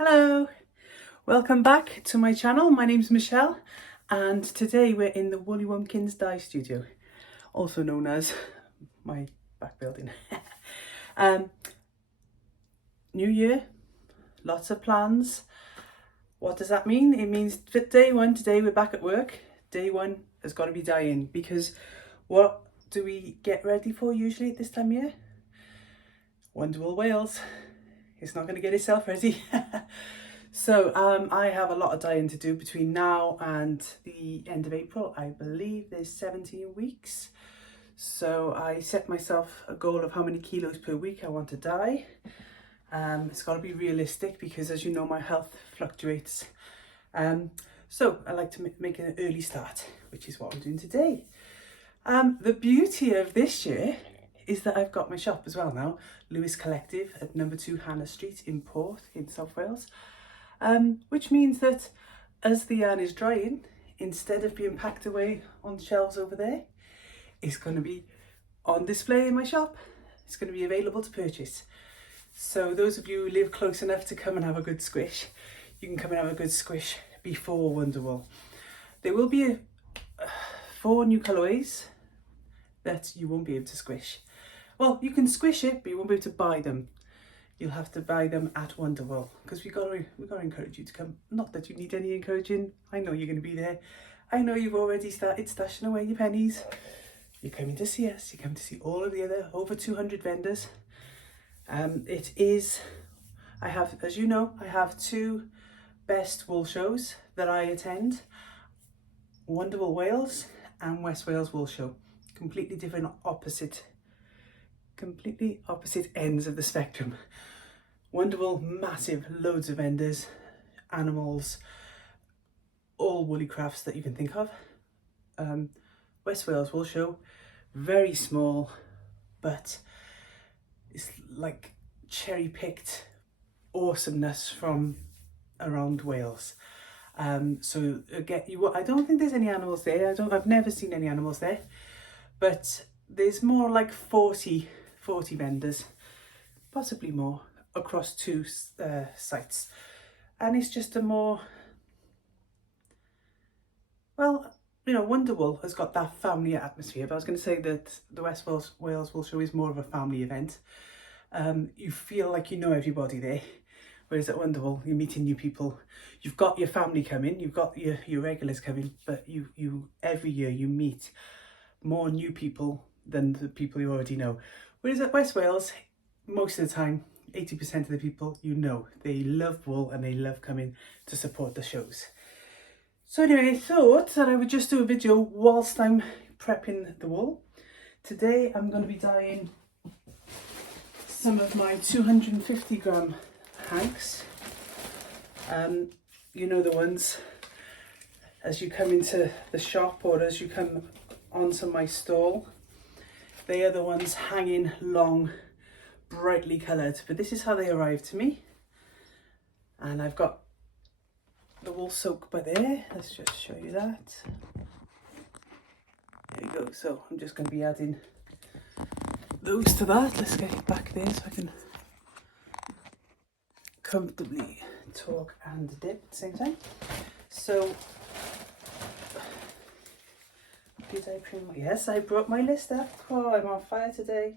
Hello, welcome back to my channel. My name's Michelle and today we're in the Woolly Wumpkins dye studio, also known as my back building. New year, lots of plans. What does that mean? It means that day one, today we're back at work. Day one has got to be dyeing, because what do we get ready for usually at this time of year? Wonderwool Wales. It's not going to get itself ready. So I have a lot of dyeing to do between now and the end of April. I believe there's 17 weeks. So I set myself a goal of how many kilos per week I want to dye. It's got to be realistic because, as you know, my health fluctuates. So I like to make an early start, which is what I'm doing today. The beauty of this year is that I've got my shop as well now, Lewis Collective at number 2 Hannah Street in Port in South Wales, which means that as the yarn is drying, instead of being packed away on shelves over there, it's going to be on display in my shop. It's going to be available to purchase. So those of you who live close enough to come and have a good squish, you can come and have a good squish before Wonderwool. There will be 4 new colourways that you won't be able to squish. Well, you can squish it, but you won't be able to buy them. You'll have to buy them at Wonderwool, because we got to encourage you to come. Not that you need any encouraging. I know you're going to be there. I know you've already started stashing away your pennies. You're coming to see us. You're coming to see all of the other over 200 vendors. I have, as you know, I have 2 best wool shows that I attend. Wonderwool Wales and West Wales Wool Show. Completely opposite ends of the spectrum. Wonderwool, massive, loads of vendors, animals, all woolly crafts that you can think of. West Wales Wool Show, very small, but it's like cherry-picked awesomeness from around Wales. So again, I don't think there's any animals there. I've never seen any animals there, but there's more like 40 vendors, possibly more, across 2 sites. And it's just a more, well, you know, Wonderwool has got that family atmosphere, but I was going to say that the West Wales Wool Show is more of a family event. You feel like you know everybody there, whereas at Wonderwool you're meeting new people. You've got your family coming, you've got your regulars coming, but you every year you meet more new people than the people you already know. Whereas at West Wales, most of the time, 80% of the people you know, they love wool and they love coming to support the shows. So anyway, I thought that I would just do a video whilst I'm prepping the wool. Today I'm going to be dyeing some of my 250 gram hanks. You know, the ones as you come into the shop or as you come onto my stall. They are the ones hanging long, brightly coloured, but this is how they arrive to me. And I've got the wool soak by there. Let's just show you that. There you go. So I'm just going to be adding those to that. Let's get it back there so I can comfortably talk and dip at the same time. So did I print? Yes, I brought my list up. Oh, I'm on fire today.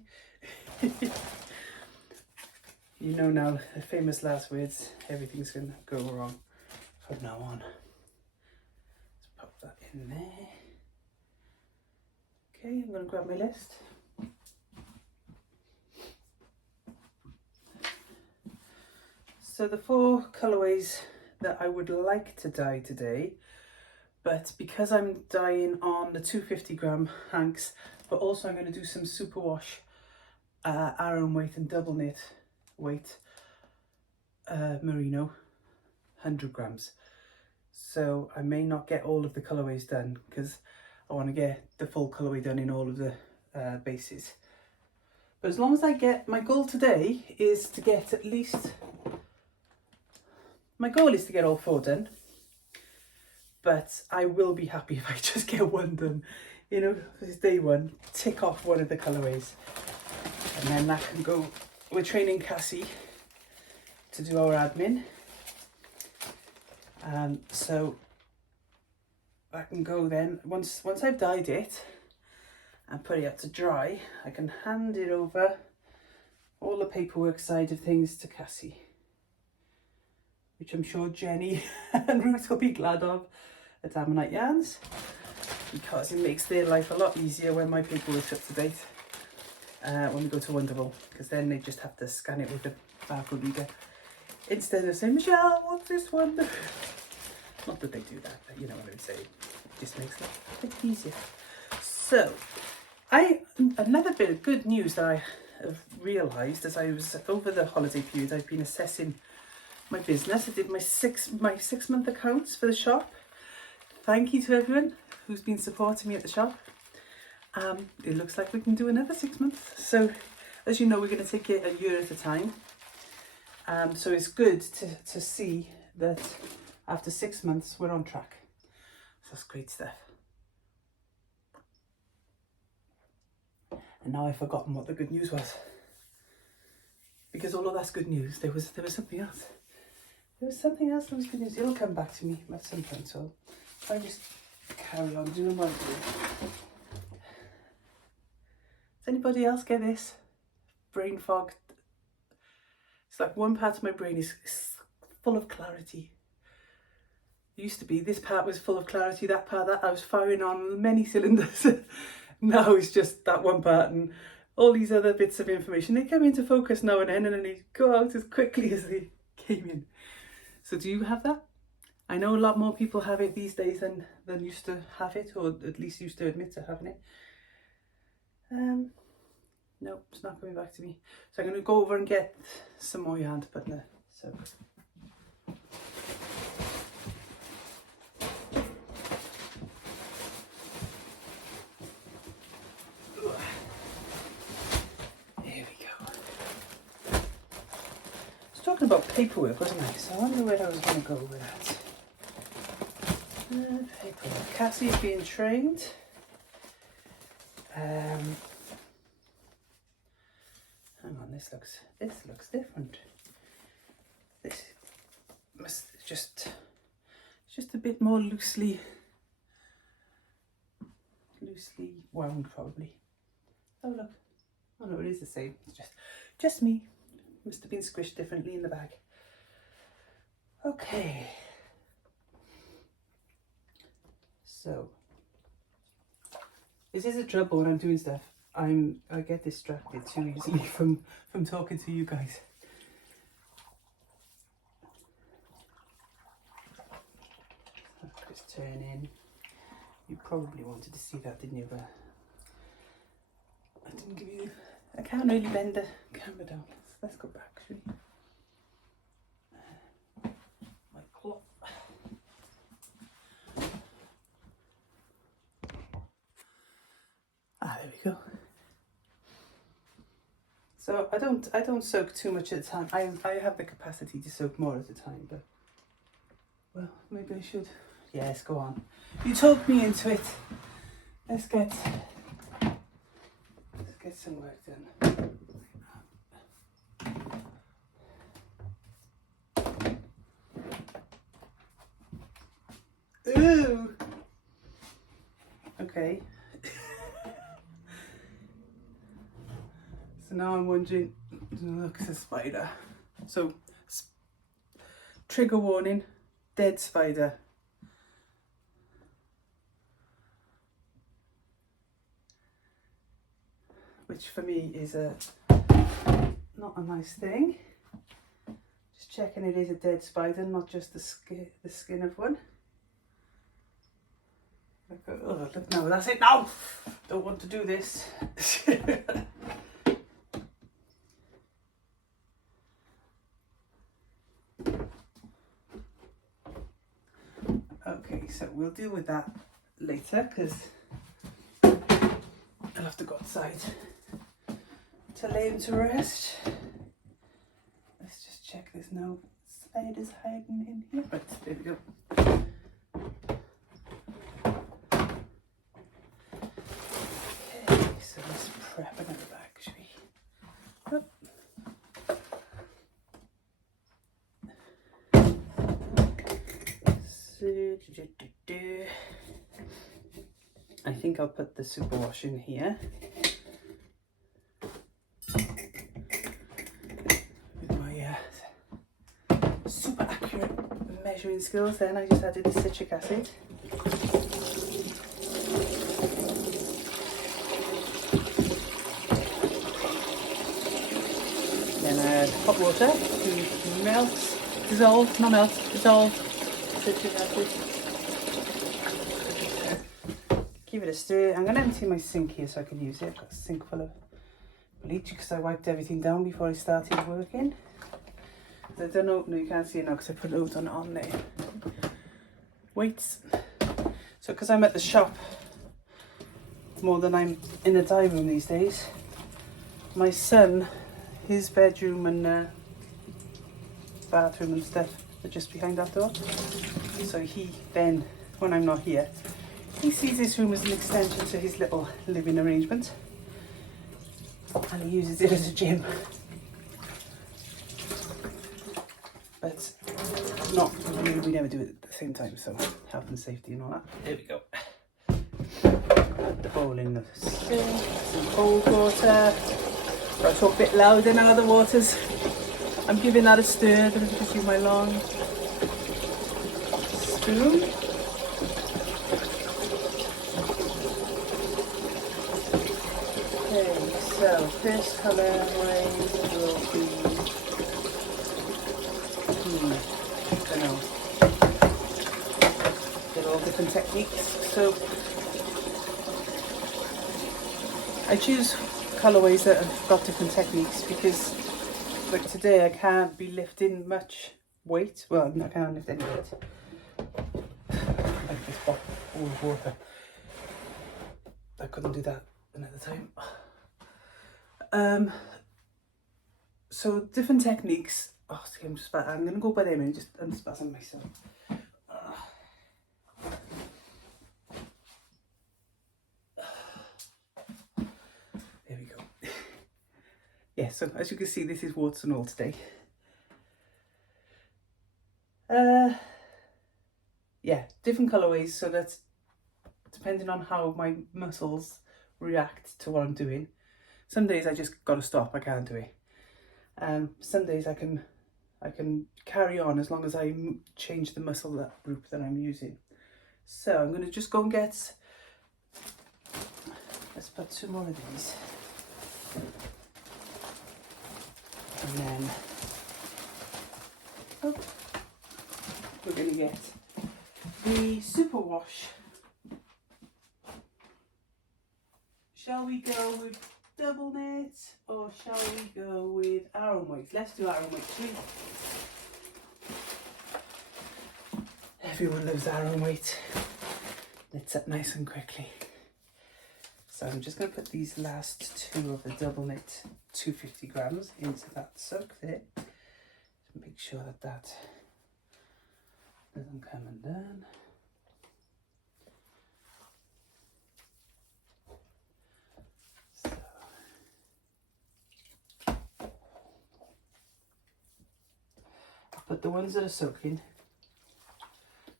You know now, the famous last words, everything's going to go wrong from now on. Let's pop that in there. Okay, I'm going to grab my list. So the 4 colourways that I would like to dye today, but because I'm dyeing on the 250 gram hanks, but also I'm going to do some superwash Aran weight and double knit weight merino 100 grams. So I may not get all of the colourways done because I want to get the full colourway done in all of the bases. But as long as I get, my goal today is to get at least, my goal is to get all 4 done. But I will be happy if I just get 1 done. You know, this is day 1, tick off one of the colourways. And then that can go, we're training Cassie to do our admin. So I can go then, once I've dyed it and put it up to dry, I can hand it over, all the paperwork side of things, to Cassie, which I'm sure Jenny and Ruth will be glad of at Ammonite Yarns, because it makes their life a lot easier when my paperwork's up to date when we go to Wonderwool, because then they just have to scan it with the barcode reader instead of saying, Michelle, what's this one? Not that they do that, but you know what I'm saying. It just makes it a bit easier. So, another bit of good news that I have realised as I was over the holiday period, I've been assessing my business. I did my 6-month accounts for the shop. Thank you to everyone who's been supporting me at the shop. It looks like we can do another 6 months. So, as you know, we're going to take it a year at a time. So it's good to see that after 6 months we're on track. So that's great stuff. And now I've forgotten what the good news was. Because although that's good news, there was something else. There was something else that was good news. It'll come back to me at some point, so I just carry on doing what I'm doing. Does anybody else get this? Brain fog. It's like one part of my brain is full of clarity. It used to be this part was full of clarity, that part, that I was firing on many cylinders. Now it's just that one part, and all these other bits of information, they come into focus now and then they go out as quickly as they came in. So do you have that? I know a lot more people have it these days than used to have it, or at least used to admit to having it. No, it's not coming back to me. So I'm going to go over and get some more yarn to put in there. So. There we go. I was talking about paperwork, wasn't I? So I wonder where I was going to go with that. Paperwork. Cassie's being trained. Hang on, this looks different. This must just a bit more loosely wound, probably. Oh look, oh no, it is the same. It's just me. Must have been squished differently in the bag. Okay. So this is a trouble when I'm doing stuff. I get distracted too easily from talking to you guys. Just turn in. You probably wanted to see that, didn't you? But I didn't give you. I can't really bend the camera down. Let's go back, shall we? My cloth. There we go. So I don't soak too much at a time. I have the capacity to soak more at a time, but well, maybe I should. Yes, go on. You talked me into it. Let's get some work done. Ooh. Okay. So now I'm wondering, look, it's a spider. So, trigger warning, dead spider. Which for me is not a nice thing. Just checking it is a dead spider, not just the skin of one. Oh, look, no, that's it, no! Don't want to do this. Okay, so we'll deal with that later because I'll have to go outside to lay him to rest. Let's just check there's no spiders hiding in here. Right, there we go. Okay, so let's prep another bag, shall we? Oh. I think I'll put the superwash in here. With my super accurate measuring skills, then I just added the citric acid. Then I add hot water to dissolve citric acid. Give it a stir. I'm going to empty my sink here so I can use it. I've got a sink full of bleach because I wiped everything down before I started working. I don't know, no, you can't see it now because I put loads on there. Weights. So because I'm at the shop more than I'm in the dining room these days, my son, his bedroom and bathroom and stuff are just behind that door. So he then, when I'm not here, he sees this room as an extension to his little living arrangement, and he uses it as a gym. But not really, we never do it at the same time, so health and safety and all that. There we go. Put the bowl in the sink, some cold water. I'll talk a bit louder now, the water's, I'm giving that a stir. I don't know if you can see my long spoon. Okay, so this colour will be, I don't know, they're all different techniques. So I choose colourways that have got different techniques because, like today, I can't be lifting much weight. Well, I can't lift any weight. Like this bottle of water. I couldn't do that another time. So different techniques. Oh, I'm gonna go by them and just unspassing myself. There we go. Yeah, so as you can see, this is warts and all today. Yeah, different colourways so that depending on how my muscles react to what I'm doing. Some days I just gotta stop, I can't do it. Some days I can carry on as long as I change the muscle group that I'm using. So I'm gonna just go and get, let's put 2 more of these. And then, we're gonna get the superwash. Shall we go with double knit or shall we go with Aran weight? Let's do Aran weight. Everyone loves Aran weight. Knits up nice and quickly. So I'm just going to put these last 2 of the double knit 250 grams into that soak there. To make sure that that doesn't come undone. But the ones that are soaking,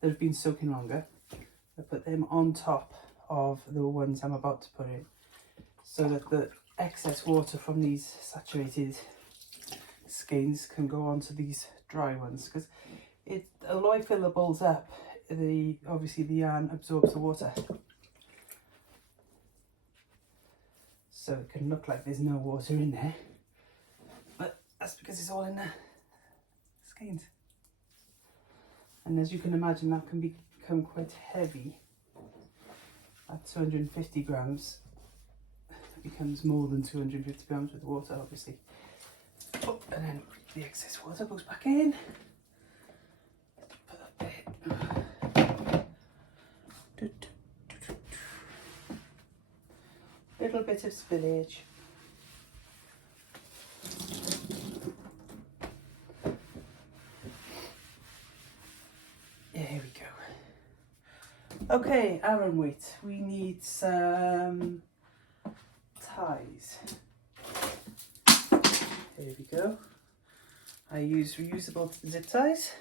that have been soaking longer, I put them on top of the ones I'm about to put in, so that the excess water from these saturated skeins can go onto these dry ones. Because although I fill the bowls up, obviously the yarn absorbs the water, so it can look like there's no water in there, but that's because it's all in there. And as you can imagine, that can become quite heavy. At 250 grams, it becomes more than 250 grams with water, obviously. Oh, and then the excess water goes back in. Put that there. Little bit of spillage. There we go. Okay, Aran weight. We need some ties. There we go. I use reusable zip ties.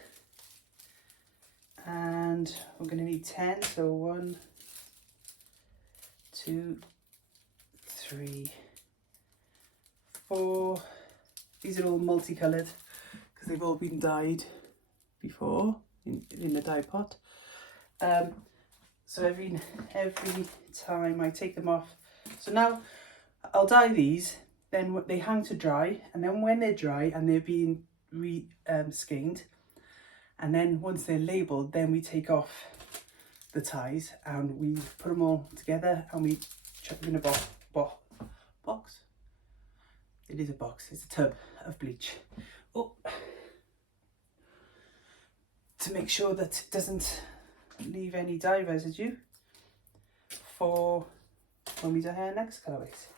and we're going to need 10. So 1, 2, 3, 4. These are all multicoloured because they've all been dyed before in the dye pot. So every time I take them off, so now I'll dye these, then they hang to dry, and then when they're dry and they're being skeined, and then once they're labelled, then we take off the ties and we put them all together and we chuck them in a box. It is a box, it's a tub of bleach. Oh, to make sure that it doesn't leave any dye residue for when we dye our next colourways.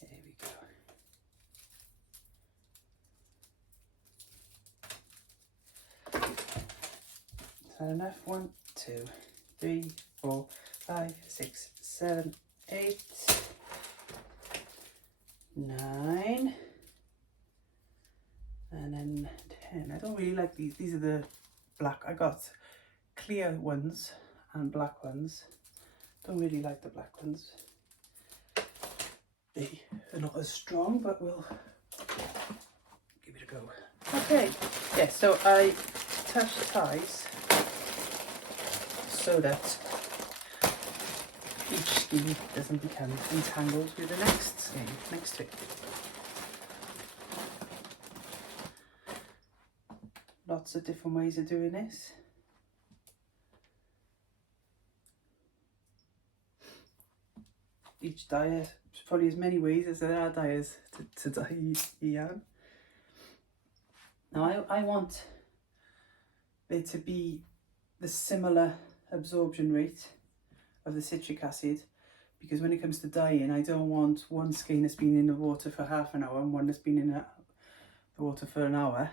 There we go. Is that enough? 1, 2, 3, 4, 5, 6, 7, 8, 9, and then 10. I don't really like these. These are the black. I got clear ones and black ones. Don't really like the black ones. They are not as strong, but we'll give it a go. Okay, yeah, so I attach the ties so that each skein doesn't become entangled with the next skein next to it. Lots of different ways of doing this. Each dyer, there's probably as many ways as there are dyers to dye yarn. Now I want there to be the similar absorption rate of the citric acid, because when it comes to dyeing, I don't want one skein that's been in the water for half an hour and one that's been in the water for an hour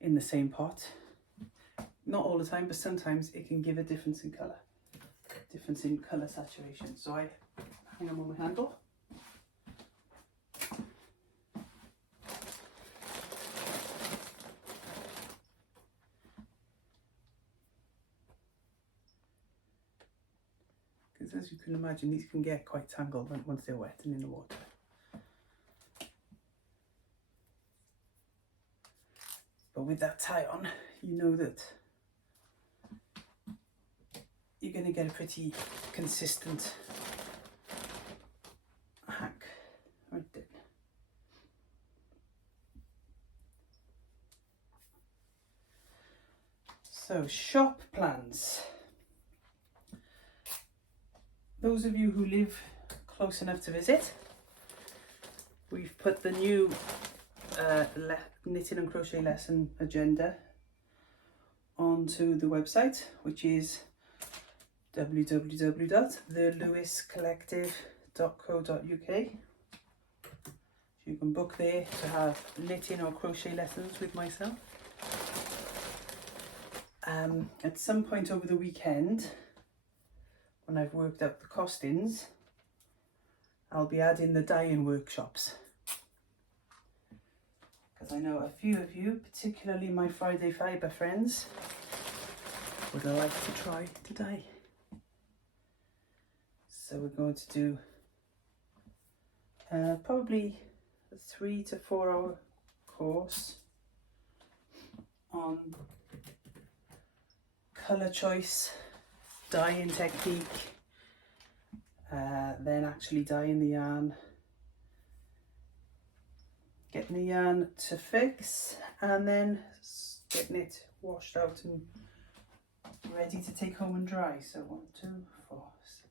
in the same pot. Not all the time, but sometimes it can give a difference in colour. Difference in colour saturation. So I hang them on my handle. Because as you can imagine, these can get quite tangled once they're wet and in the water. But with that tie on, you know that you're going to get a pretty consistent hack right there. So, shop plans. Those of you who live close enough to visit, we've put the new knitting and crochet lesson agenda onto the website, which is www.theLewisCollective.co.uk. You can book there to have knitting or crochet lessons with myself. At some point over the weekend, when I've worked out the costings, I'll be adding the dyeing workshops. Because I know a few of you, particularly my Friday Fibre friends, would like to try to dye. So we're going to do probably a 3 to 4 hour course on colour choice, dyeing technique, then actually dyeing the yarn, getting the yarn to fix, and then getting it washed out and ready to take home and dry. So 1, 2, 4,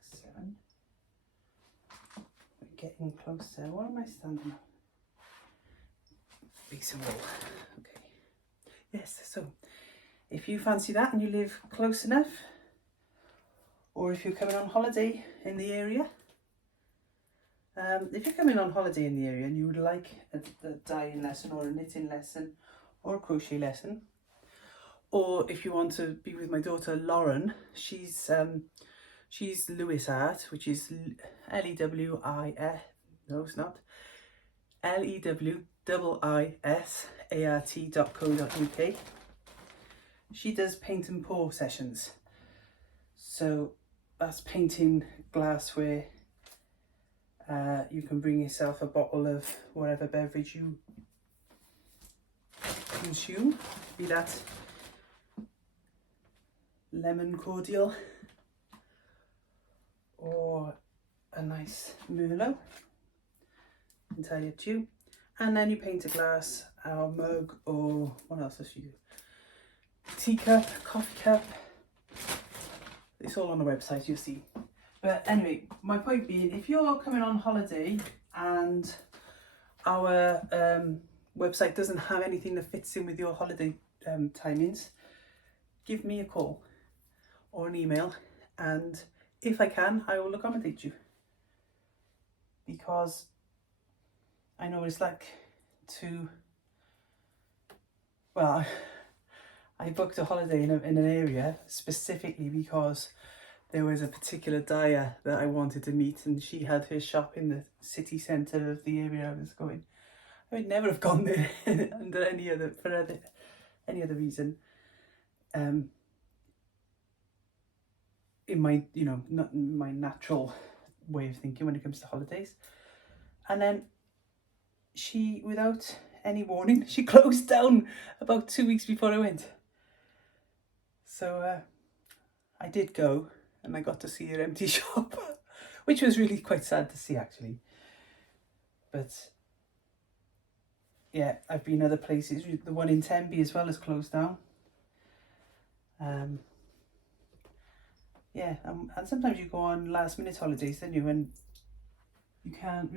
6, 7. We're getting closer. What am I standing on? Piece of wool. Okay. Yes, so if you fancy that and you live close enough, or if you're coming on holiday in the area, if you're coming on holiday in the area and you would like a dyeing lesson or a knitting lesson or a crochet lesson, or if you want to be with my daughter Lauren, she's Lewis Art, which is L-E-W-I-S, no it's not, L-E-W-I-S-A-R-T.co.uk. she does paint and pour sessions. So that's painting glassware. You can bring yourself a bottle of whatever beverage you consume, be that lemon cordial or a nice Merlot, entirely up to you. And then you paint a glass or mug, or what else does she do? Teacup, coffee cup. It's all on the website, you'll see. But anyway, my point being, if you're coming on holiday and our website doesn't have anything that fits in with your holiday timings, give me a call or an email, and if I can, I will accommodate you. Because I know what it's like to, well, I booked a holiday in an area specifically because there was a particular dyer that I wanted to meet, and she had her shop in the city centre of the area I was going. I would never have gone there under any other reason. In my, not my natural way of thinking when it comes to holidays. And then she, without any warning, she closed down about 2 weeks before I went. So I did go, and I got to see her empty shop, which was really quite sad to see, actually. But yeah, I've been other places. The one in Tenby as well has closed down. Yeah, and sometimes you go on last minute holidays, don't you, and you can't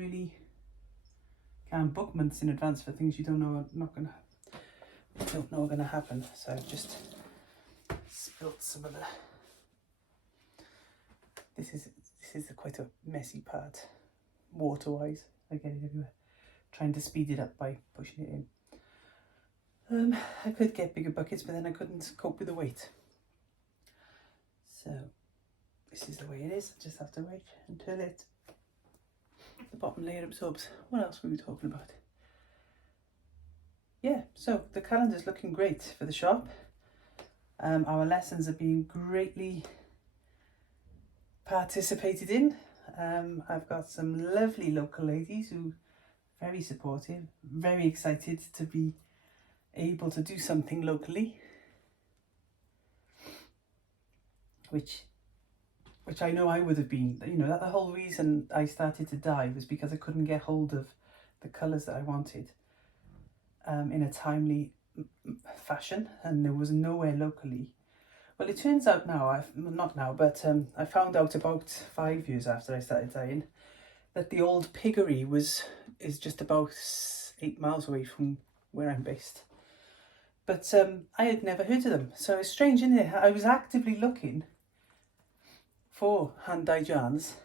book months in advance for things you don't know are gonna happen. So I've just spilled some of the. This is quite a messy part, water-wise. I get it everywhere. Trying to speed it up by pushing it in. I could get bigger buckets, but then I couldn't cope with the weight. So this is the way it is. I just have to wait until the bottom layer absorbs. What else were we talking about? Yeah, so the calendar's looking great for the shop. Our lessons are being greatly participated in. I've got some lovely local ladies who are very supportive, very excited to be able to do something locally, which I know I would have been. That the whole reason I started to dye was because I couldn't get hold of the colours that I wanted in a timely fashion, and there was nowhere locally. Well, it turns out now, I found out about 5 years after I started dyeing that the old piggery is just about 8 miles away from where I'm based. But I had never heard of them, so it's strange, isn't it? I was actively looking for hand-dyed yarns.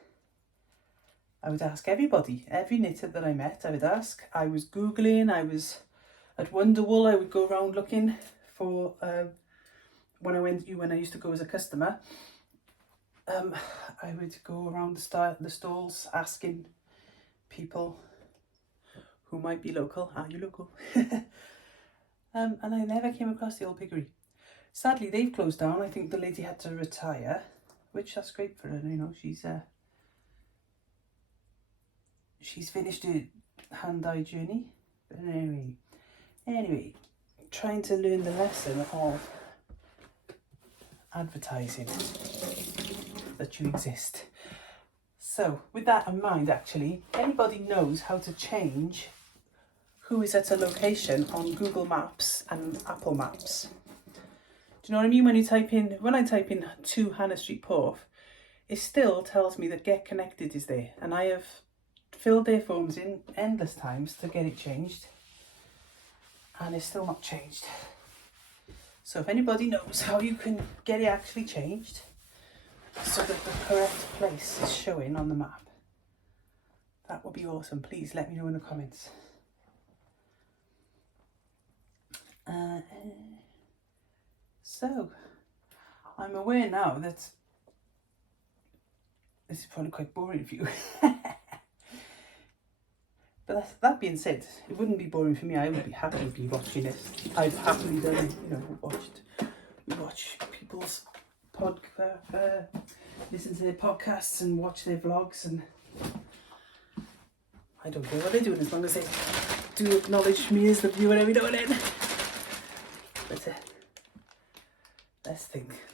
I would ask everybody, every knitter that I met, I would ask. I was Googling, I was at Wonderwool, I would go around looking for, when I used to go as a customer, I would go around the stalls asking people who might be local, are you local? And I never came across the old piggery. Sadly, they've closed down. I think the lady had to retire, which that's great for her, she's finished her hand-dye journey. But anyway, trying to learn the lesson of advertising that you exist. So with that in mind, actually, anybody knows how to change who is at a location on Google Maps and Apple Maps? Do you know what I mean? When I type in to Hannah Street Porth, it still tells me that Get Connected is there, and I have filled their forms in endless times to get it changed, and it's still not changed. So if anybody knows how you can get it actually changed so that the correct place is showing on the map, that would be awesome. Please let me know in the comments. So I'm aware now that this is probably quite boring for you. But that being said, it wouldn't be boring for me. I would be happy to be watching it. I've happily done, watched we watch people's listen to their podcasts and watch their vlogs, and I don't care what they're doing as long as they do acknowledge me as the viewer every now and then. But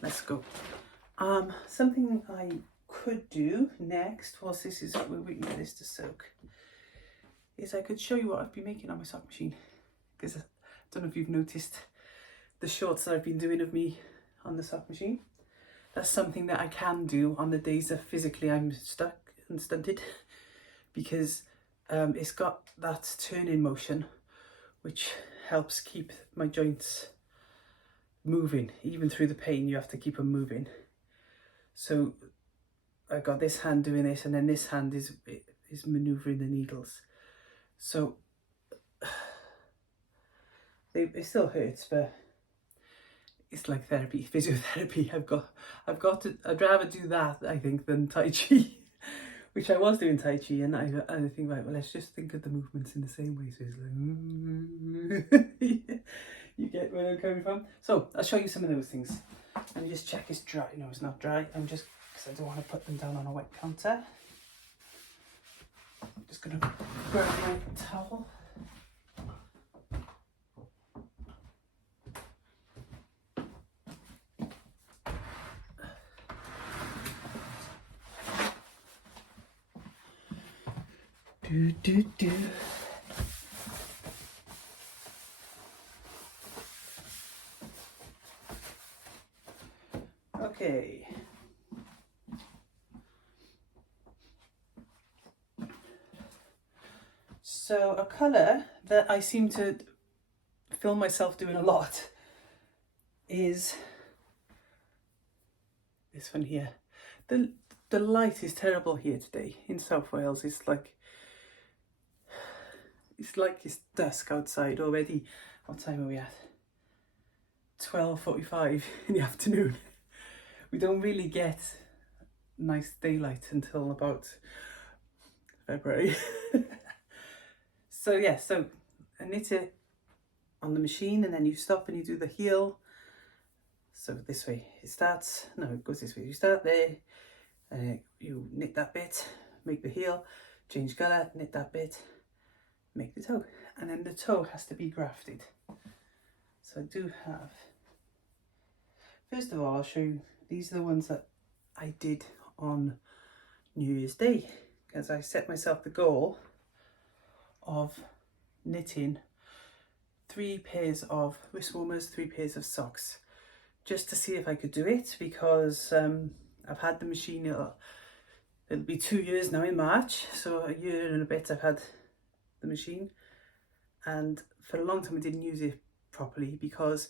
let's go. Something I could do next, whilst we're waiting for this to soak, is I could show you what I've been making on my sock machine, because I don't know if you've noticed the shorts that I've been doing of me on the sock machine. That's something that I can do on the days that physically I'm stuck and stunted, because it's got that turning motion which helps keep my joints moving. Even through the pain, you have to keep them moving. So I got this hand doing this, and then this hand is maneuvering the needles. So it still hurts, but it's like therapy, physiotherapy. I'd rather do that, I think, than Tai Chi, which I was doing Tai Chi, and I think, right, well, let's just think of the movements in the same way. So it's like, you get where I'm coming from? So I'll show you some of those things. Let me just check it's dry. No, it's not dry. I'm just, because I don't want to put them down on a wet counter. I'm just going to grab my towel. Do. Okay. So a colour that I seem to film myself doing a lot is this one here. The light is terrible here today in South Wales. It's like it's dusk outside already. What time are we at? 12:45 in the afternoon. We don't really get nice daylight until about February. So yeah, so I knit it on the machine, and then you stop and you do the heel. So this way it goes this way. You start there, you knit that bit, make the heel, change colour, knit that bit, make the toe, and then the toe has to be grafted. So I do have, first of all, I'll show you, these are the ones that I did on New Year's Day, because I set myself the goal of knitting 3 pairs of wrist warmers, 3 pairs of socks, just to see if I could do it, because I've had the machine, it'll be 2 years now in March, so a year and a bit I've had the machine, and for a long time I didn't use it properly because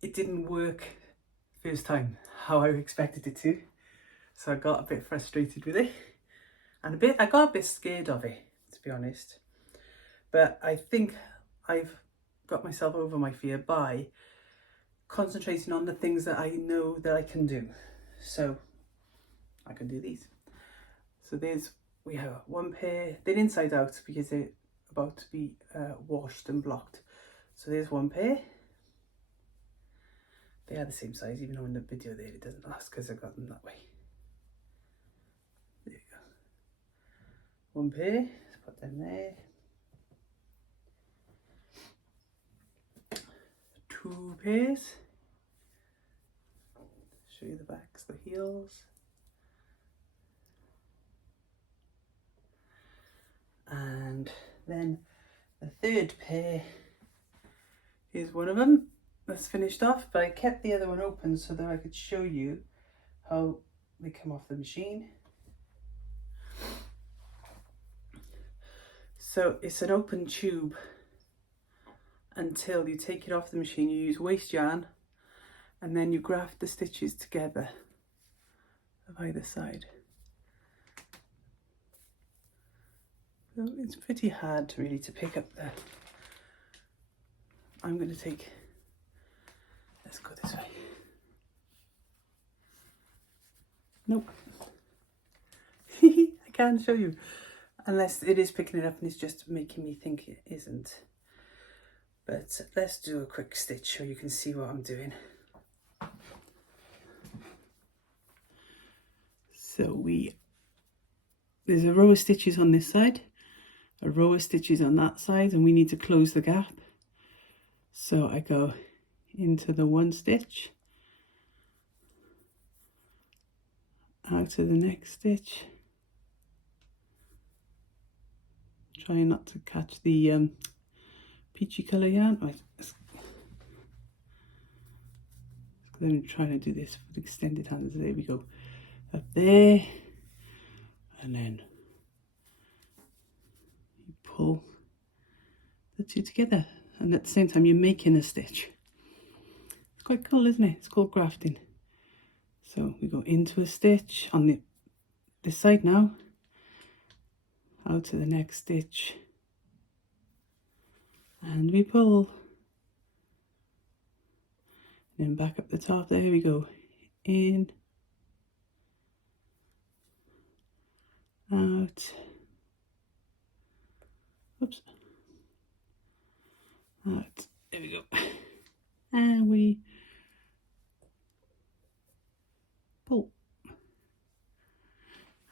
it didn't work first time how I expected it to. So I got a bit frustrated with it, and I got a bit scared of it, to be honest. But I think I've got myself over my fear by concentrating on the things that I know that I can do. So I can do these. So we have 1 pair, they're inside out because they're about to be washed and blocked. So there's 1 pair. They are the same size, even though in the video there it doesn't last because I got them that way. There you go. 1 pair, let's put them there. 2 pairs. Show you the backs, the heels. And then the 3rd pair is one of them that's finished off, but I kept the other one open so that I could show you how they come off the machine. So it's an open tube until you take it off the machine. You use waste yarn, and then you graft the stitches together of either side. So it's pretty hard really to pick up there. I'm going to take, let's go this way. Nope. I can't show you unless it is picking it up and it's just making me think it isn't. But let's do a quick stitch so you can see what I'm doing. So there's a row of stitches on this side, a row of stitches on that side, and we need to close the gap. So I go into the one stitch, out to the next stitch, trying not to catch the peachy colour yarn. I'm trying to do this with extended hands. There we go, up there, and then you pull the two together, and at the same time you're making a stitch. It's quite cool, isn't it? It's called grafting. So we go into a stitch on this side now, out to the next stitch, and we pull. Then back up the top, there we go, in, out, oops, out, there we go, and we pull,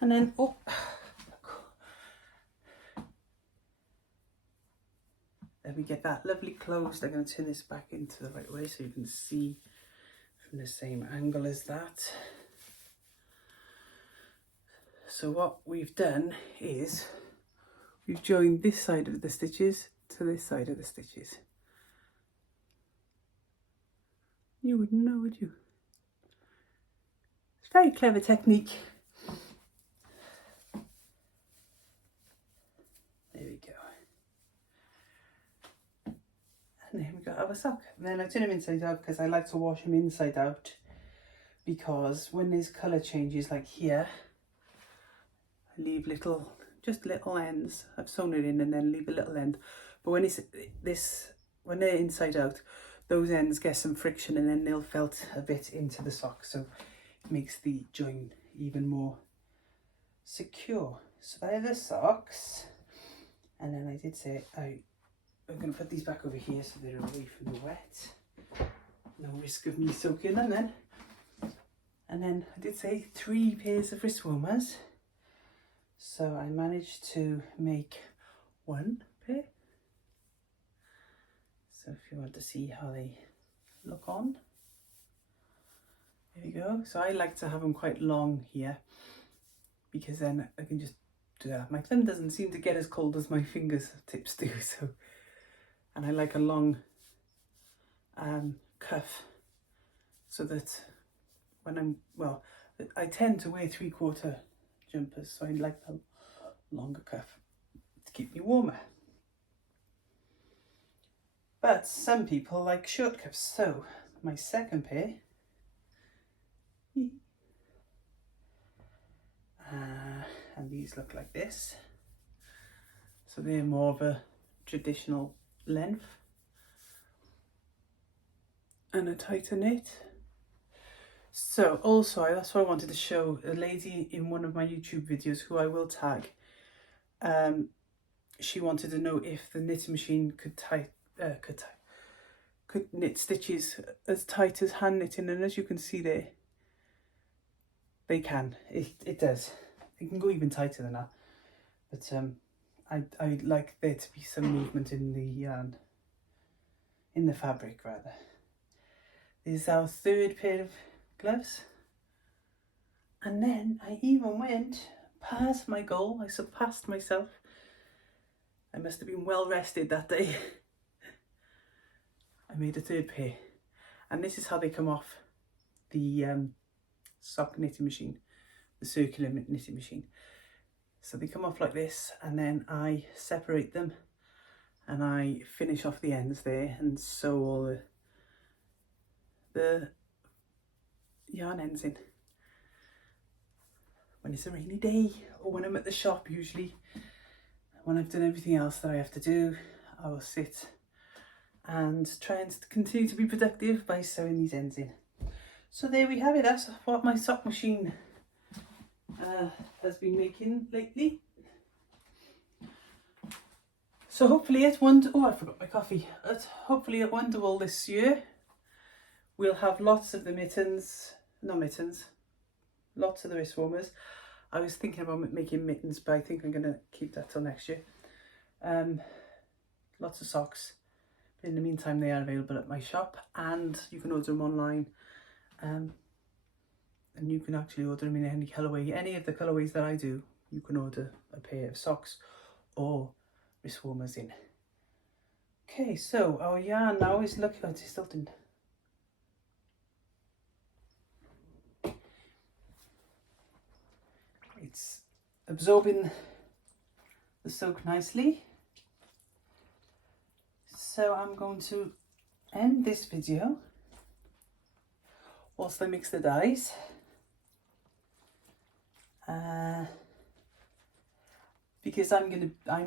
and then up. Then we get that lovely closed. I'm going to turn this back into the right way so you can see from the same angle as that. So what we've done is we've joined this side of the stitches to this side of the stitches. You wouldn't know, would you? It's a very clever technique. There we go. And then we got our sock. And then I turn them inside out because I like to wash them inside out, because when there's colour changes like here, I leave just little ends. I've sewn it in and then leave a little end. But when when they're inside out, those ends get some friction and then they'll felt a bit into the sock. So it makes the join even more secure. So they're the socks. And then I did say I'm going to put these back over here so they're away from the wet. No risk of me soaking them then. And then I did say 3 pairs of wrist warmers. So I managed to make 1 pair. So if you want to see how they look on. There we go. So I like to have them quite long here, because then I can just do that. My thumb doesn't seem to get as cold as my fingertips do. So. And I like a long cuff, so that when I tend to wear 3/4 jumpers, so I like the longer cuff to keep me warmer. But some people like short cuffs, so my second pair, and these look like this. So they're more of a traditional length and a tighter knit. So also, that's what I wanted to show a lady in one of my YouTube videos who I will tag. She wanted to know if the knitting machine could knit stitches as tight as hand knitting, and as you can see there, they can. It does. It can go even tighter than that, but I like there to be some movement in the fabric rather. This is our 3rd pair of gloves. And then I even went past my goal. I surpassed myself. I must have been well rested that day. I made a 3rd pair. And this is how they come off the sock knitting machine, the circular knitting machine. So they come off like this, and then I separate them and I finish off the ends there and sew all the yarn ends in. When it's a rainy day, or when I'm at the shop usually, when I've done everything else that I have to do, I will sit and try and continue to be productive by sewing these ends in. So there we have it. That's what my sock machine has been making lately. So hopefully at I forgot my coffee. Hopefully at Wonderwool this year, we'll have lots of the mittens, not mittens, lots of the wrist warmers. I was thinking about making mittens, but I think I'm going to keep that till next year. Lots of socks. In the meantime, they are available at my shop, and you can order them online. And you can actually order them in any colourway. Any of the colourways that I do, you can order a pair of socks or wrist warmers in. Okay, so our yarn now is looking at Stilton. It's absorbing the soak nicely. So I'm going to end this video whilst I mix the dyes. Because I'm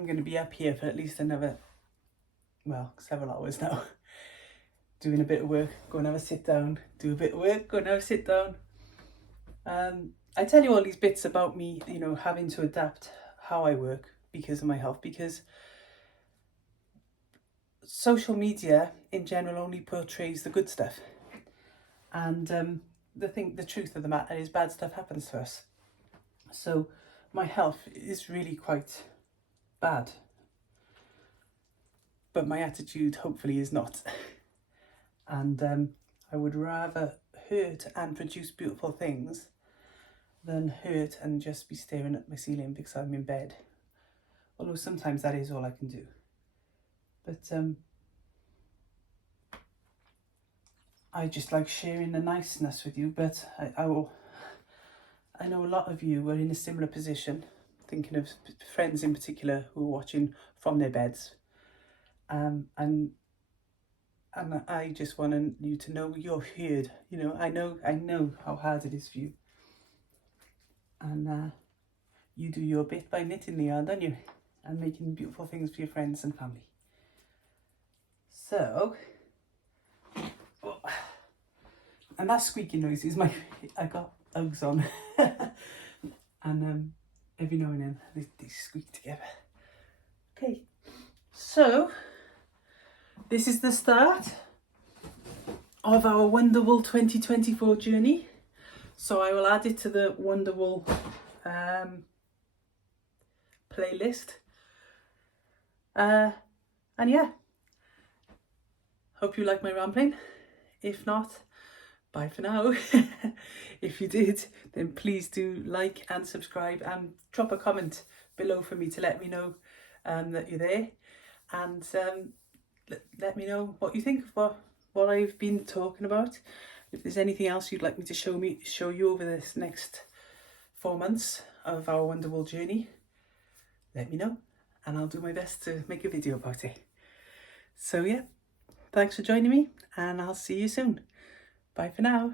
gonna be up here for at least another, well, several hours now, doing a bit of work, go and have a sit down, do a bit of work, go and have a sit down. I tell you all these bits about me, you know, having to adapt how I work because of my health, because social media in general only portrays the good stuff, and the truth of the matter is bad stuff happens to us. So my health is really quite bad, but my attitude hopefully is not. And I would rather hurt and produce beautiful things than hurt and just be staring at my ceiling because I'm in bed. Although sometimes that is all I can do. But I just like sharing the niceness with you, but I know a lot of you are in a similar position, thinking of friends in particular who are watching from their beds. And I just want you to know you're heard. You know, I know how hard it is for you. And you do your bit by knitting the yarn, don't you? And making beautiful things for your friends and family. So, and that squeaky noise is I got Uggs on. And every now and then they squeak together. Okay, so this is the start of our Wonderwool 2024 journey. So I will add it to the Wonderwool playlist. And yeah, hope you like my rambling. If not, bye for now. If you did, then please do like and subscribe and drop a comment below for me to let me know that you're there, and let me know what you think of what I've been talking about. If there's anything else you'd like me to show you over this next 4 months of our Wonderwool journey, let me know and I'll do my best to make a video about it. So yeah, thanks for joining me and I'll see you soon. Bye for now.